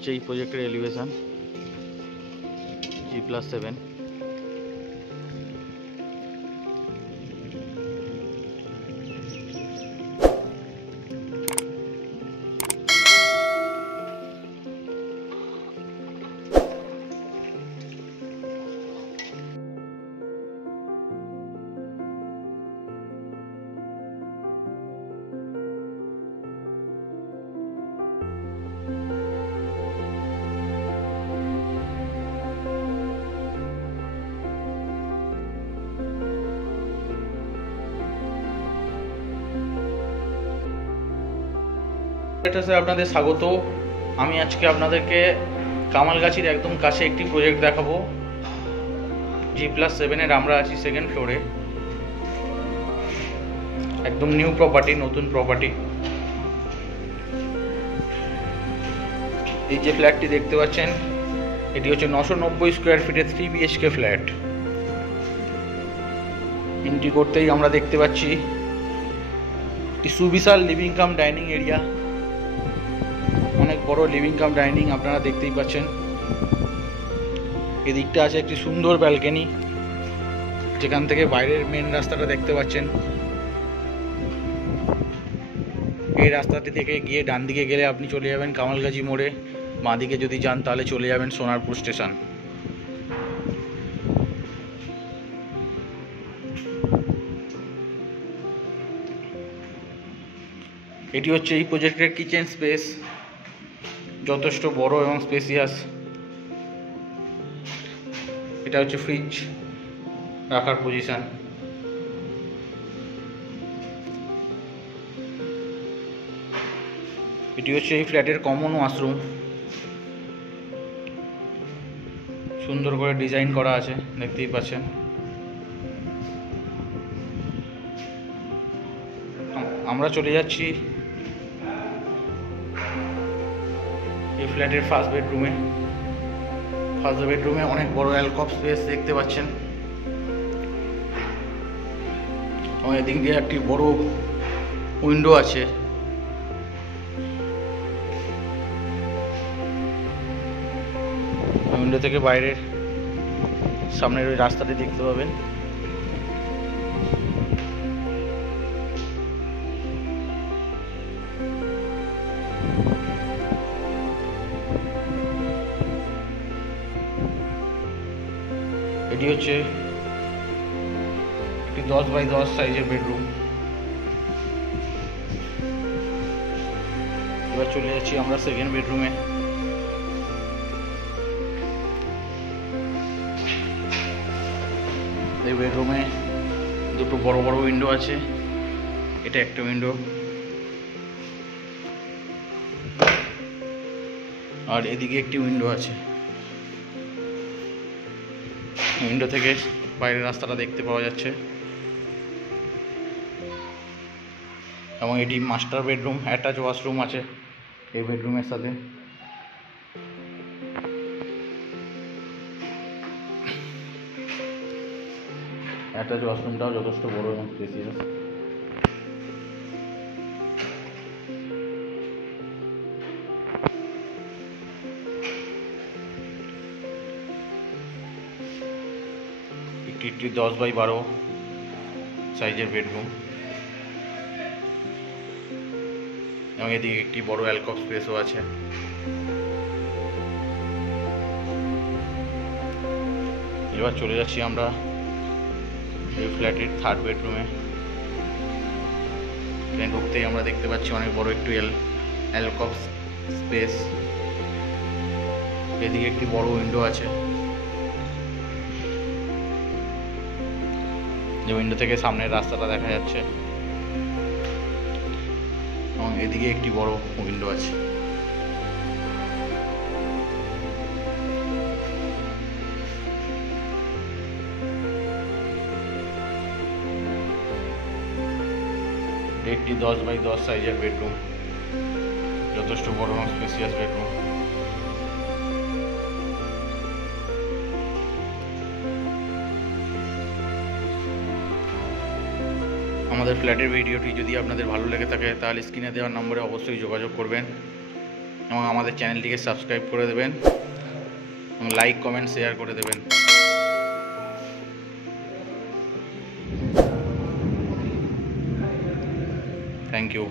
হচ্ছে এই প্রজেক্টের এলিভেশন G+7। আপনাদের স্বাগত। আমি আজকে আপনাদেরকে কামালগাছির একদম কাছে একটি প্রজেক্ট দেখাবো। G+7 আমরা আছি সেকেন্ড ফ্লোরে, একদম নিউ প্রপার্টি, নতুন প্রপার্টি। এই যে ফ্ল্যাটটি দেখতে পাচ্ছেন, এটি হচ্ছে 990 স্কোয়ার ফিটের 3 BHK ফ্ল্যাট। এন্ট্রি করতেই আমরা দেখতে পাচ্ছি একটি সুবিশাল লিভিং কাম ডাইনিং এরিয়া, অনেক বড় লিভিং কাম ডাইনিং আপনারা দেখতেই পাচ্ছেন। এদিকটা আছে একটি সুন্দর ব্যালকনি, যেখান থেকে বাইরের মেন রাস্তাটা দেখতে পাচ্ছেন। এই রাস্তাটি থেকে গিয়ে ডান দিকে গেলে আপনি চলে যাবেন কামালগাছি মোড়ে, বাঁ দিকে যদি যান তাহলে চলে যাবেন সোনারপুর স্টেশন। এটি হচ্ছে এই প্রজেক্টের কিচেন স্পেস, যথেষ্ট বড় এবং স্পেসিয়াস। এটা হচ্ছে ফ্রিজ রাখার পজিশন। এটি হচ্ছে এই ফ্ল্যাটের কমন ওয়াশরুম, সুন্দর করে ডিজাইন করা আছে, দেখতেই পাচ্ছেন। আমরা চলে যাচ্ছি এই ফ্ল্যাটের ফার্স্ট বেডরুমে। ফার্স্ট বেডরুমে অনেক বড় অ্যালকভ স্পেস দেখতে পাচ্ছেন, এবং এদিক দিয়ে একটি বড় উইন্ডো আছে। উইন্ডো থেকে বাইরের সামনের ওই রাস্তাটি দেখতে পাবেন। এটি হচ্ছে একটি 10x10 সাইজের বেডরুম। এবার চলে যাচ্ছি আমরা সেকেন্ড বেডরুমে। এই বেডরুমে দুটো বড় বড় উইন্ডো আছে, এটা একটা উইন্ডো, আর এদিকে একটি উইন্ডো আছে। উইন্ডো থেকে বাইরের রাস্তাটা দেখতে পাওয়া যাচ্ছে। এবং এটি মাস্টার বেডরুম, অ্যাটাচ ওয়াশরুম আছে এই বেডরুমের সাথে। অ্যাটাচ ওয়াশরুমটাও যথেষ্ট বড় এবং স্পেসিয়াস। একটি 10x12 সাইজের বেডরুম, এবং এদিকে একটি বড় অ্যালকভ স্পেসও আছে। এবার চলে যাচ্ছি আমরা এই ফ্ল্যাটের থার্ড বেডরুমে। এখানে ঢুকতেই আমরা দেখতে পাচ্ছি অনেক বড় একটু অ্যালকভ স্পেস। এদিকে একটি বড় উইন্ডো আছে, যে উইন্ডো থেকে সামনের রাস্তাটা দেখা যাচ্ছে, এবং এদিকে একটি বড় উইন্ডো আছে। একটি 10x10 সাইজের বেডরুম, যথেষ্ট বড় এবং স্পেসিয়াস বেডরুম। আমাদের ফ্ল্যাটের ভিডিওটি যদি আপনাদের ভালো লেগে থাকে তাহলে স্ক্রিনে দেওয়ার নম্বরে অবশ্যই যোগাযোগ করবেন। এবং আমাদের চ্যানেলটিকে সাবস্ক্রাইব করে দেবেন এবং লাইক কমেন্ট শেয়ার করে দেবেন। Thank you.